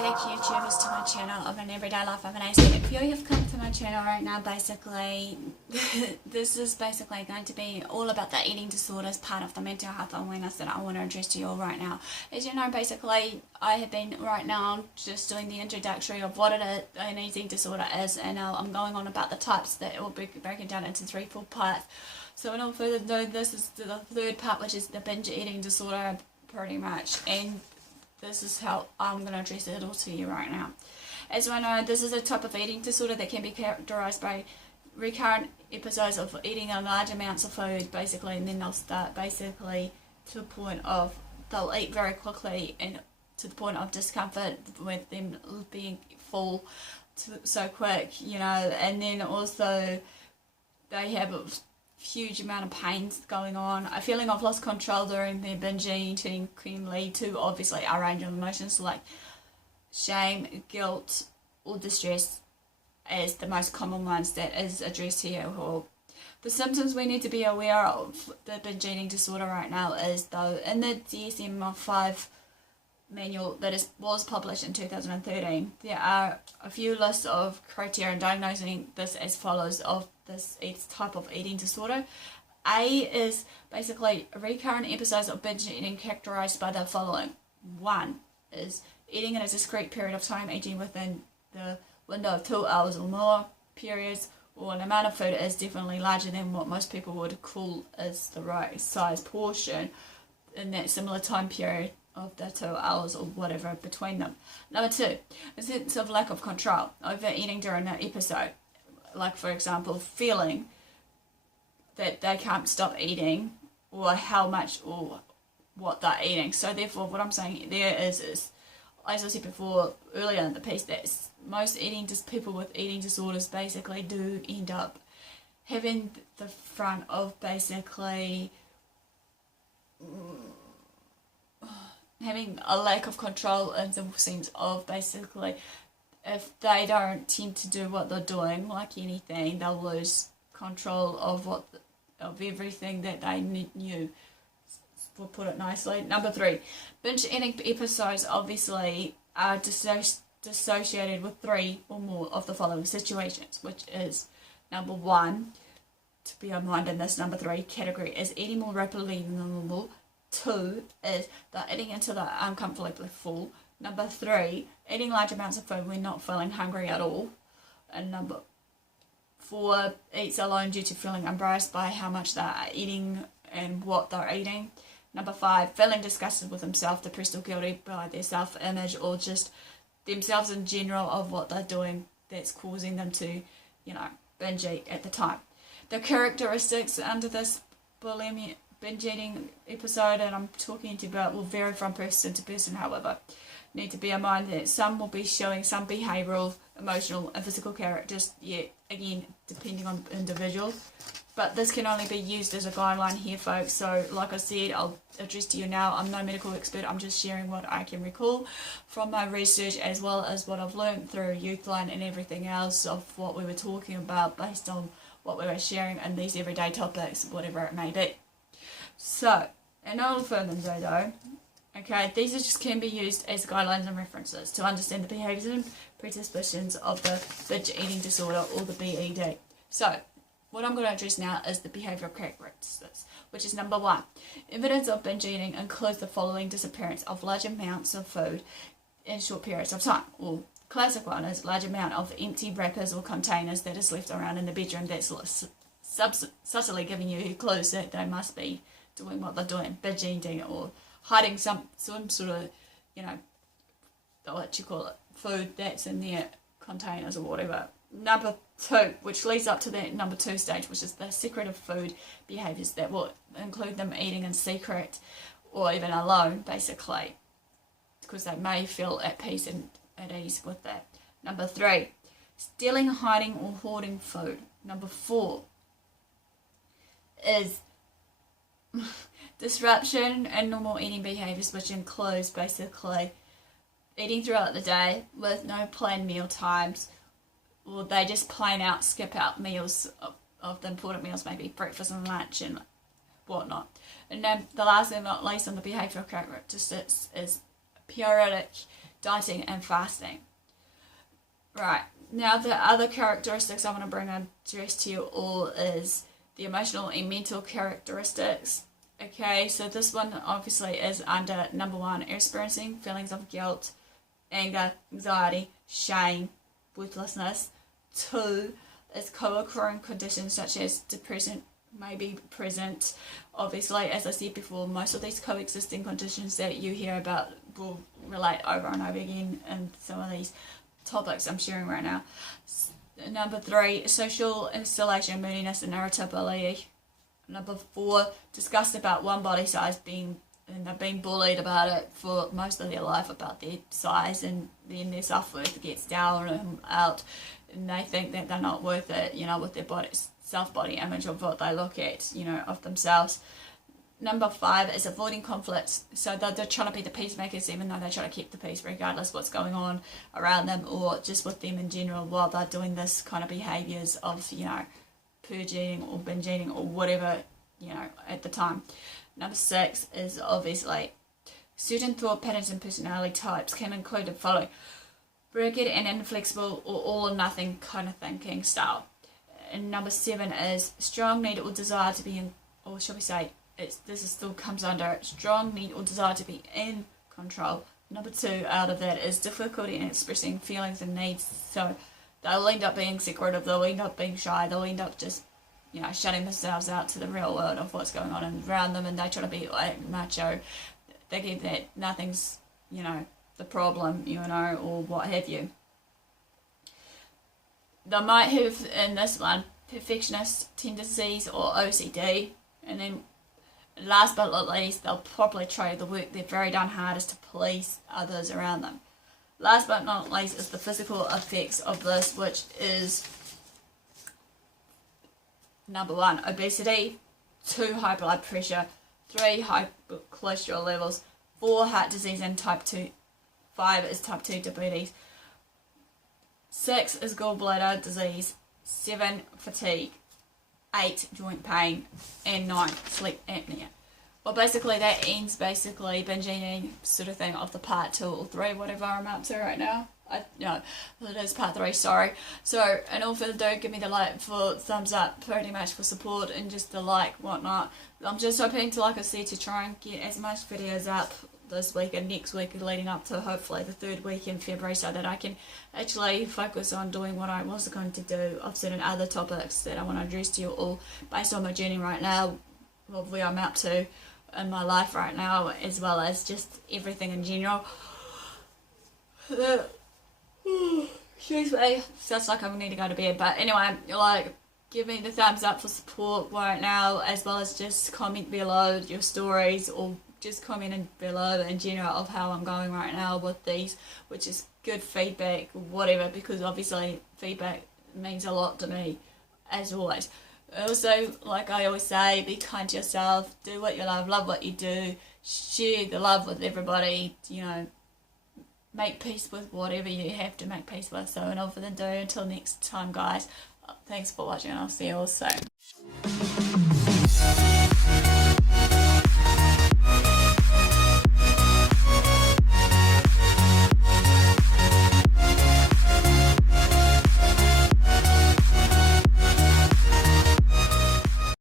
back, YouTubers, to my channel of an everyday life of an Aspie. If you have come to my channel right now, basically this is basically going to be all about the eating disorders part of the mental health awareness that I want to address to you all right now. As you know, basically I have been right now just doing the introductory of what an eating disorder is, and now I'm going on about the types that will be broken down into three full parts. So without further ado, this is the third part, which is the binge eating disorder pretty much, and this is how I'm going to address it all to you right now. As we know, this is a type of eating disorder that can be characterized by recurrent episodes of eating large amounts of food, basically, and then they'll start basically to the point of they'll eat very quickly and to the point of discomfort with them being full so quick, you know, and then also they have a huge amount of pains going on. A feeling of lost control during their binge eating can lead to obviously a range of emotions like shame, guilt, or distress as the most common ones that is addressed here. Or the symptoms we need to be aware of the binge eating disorder right now is, though, in the DSM-5 manual that was published in 2013, there are a few lists of criteria diagnosing this as follows of this type of eating disorder. A is basically recurrent episodes of binge eating characterized by the following. One is eating in a discrete period of time, e.g. within the window of 2 hours or more periods, or an amount of food is definitely larger than what most people would call as the right size portion in that similar time period of the 2 hours or whatever between them. Number two, a sense of lack of control, overeating during an episode, like for example feeling that they can't stop eating or how much or what they're eating. So therefore what I'm saying there is as I said before earlier in the piece, that most people with eating disorders basically do end up having the front of basically having a lack of control in the sense of basically if they don't tend to do what they're doing, like anything, they'll lose control of everything that they knew, we'll put it nicely. Number three, binge eating episodes obviously are dissociated with three or more of the following situations, which is number one, to be in mind in this number three category, is eating more rapidly than normal. Two is they're eating until they're uncomfortably full. Number three, eating large amounts of food when not feeling hungry at all. And number four, eats alone due to feeling embarrassed by how much they're eating and what they're eating. Number five, feeling disgusted with themselves, depressed or guilty by their self-image or just themselves in general of what they're doing that's causing them to, you know, binge eat at the time. The characteristics under this binge eating episode and I'm talking to you about will vary from person to person. However, need to bear in mind that some will be showing some behavioural, emotional and physical characters, yet again depending on the individual, but this can only be used as a guideline here, folks. So like I said, I'll address to you now, I'm no medical expert, I'm just sharing what I can recall from my research as well as what I've learned through Youthline and everything else of what we were talking about based on what we were sharing in these everyday topics, whatever it may be. So, in order for them though, okay, these just can be used as guidelines and references to understand the behaviours and predispositions of the binge eating disorder or the BED. So, what I'm going to address now is the behavioural characteristics, which is number one. Evidence of binge eating includes the following: disappearance of large amounts of food in short periods of time. Or classic one is large amount of empty wrappers or containers that is left around in the bedroom that's subtly giving you clues that they must be doing what they're doing, binge eating, or hiding some sort of, you know, what you call it, food that's in their containers or whatever. Number two, which leads up to that number two stage, which is the secretive food behaviours that will include them eating in secret or even alone, basically, because they may feel at peace and at ease with that. Number three, stealing, hiding or hoarding food. Number four is disruption in normal eating behaviours, which includes basically eating throughout the day with no planned meal times, or they just plain out skip out meals of the important meals, maybe breakfast and lunch and whatnot. And then the last and not least on the behavioural characteristics is periodic dieting and fasting. Right, now the other characteristics I want to bring address to you all is the emotional and mental characteristics. Okay, so this one obviously is under number 1, experiencing feelings of guilt, anger, anxiety, shame, worthlessness. 2 is co-occurring conditions such as depression may be present. Obviously, as I said before, most of these coexisting conditions that you hear about will relate over and over again in some of these topics I'm sharing right now. Number 3, social isolation, moodiness and irritability. Number 4, disgust about one body size, and they've been bullied about it for most of their life about their size, and then their self-worth gets down and out, and they think that they're not worth it, with their self-body image of what they look at, of themselves. Number 5 is avoiding conflicts. So they're trying to be the peacemakers even though they try to keep the peace regardless what's going on around them or just with them in general while they're doing this kind of behaviours of, purge eating or binge eating or whatever, at the time. Number 6 is obviously certain thought patterns and personality types can include the following: rigid and inflexible or all or nothing kind of thinking style. And number 7 is strong need or desire to be in, or shall we say, still comes under strong need or desire to be in control. Number 2 out of that is difficulty in expressing feelings and needs. So they'll end up being secretive, they'll end up being shy, they'll end up just, shutting themselves out to the real world of what's going on around them, and they try to be like macho, thinking that nothing's, the problem, or what have you. They might have, in this one, perfectionist tendencies or OCD, and then last but not least, they'll probably try the work their very darn hardest to please others around them. Last but not least is the physical effects of this, which is number 1, obesity, 2, high blood pressure, 3, high cholesterol levels, 4, heart disease and type 2, 5 is type 2 diabetes, 6 is gallbladder disease, 7, fatigue, 8, joint pain, and 9, sleep apnea. Well, basically that ends binge eating sort of thing of the part 2 or 3, whatever I'm up to right now. No, it is part 3, sorry. So, and all further ado, give me the like for thumbs up, pretty much for support, and just the like, whatnot. I'm just hoping to, like I said, to try and get as much videos up this week and next week leading up to hopefully the 3rd week in February, so that I can actually focus on doing what I was going to do of certain other topics that I want to address to you all based on my journey right now, of where I'm up to in my life right now, as well as just everything in general. Excuse me, sounds like I need to go to bed, but anyway, give me the thumbs up for support right now, as well as just comment below your stories, or just comment below in general of how I'm going right now with these, which is good feedback, whatever, because obviously feedback means a lot to me, as always. Also, like I always say, be kind to yourself, do what you love what you do, share the love with everybody, make peace with whatever you have to make peace with. So, enough for the do. Until next time, guys, thanks for watching, and I'll see you all soon.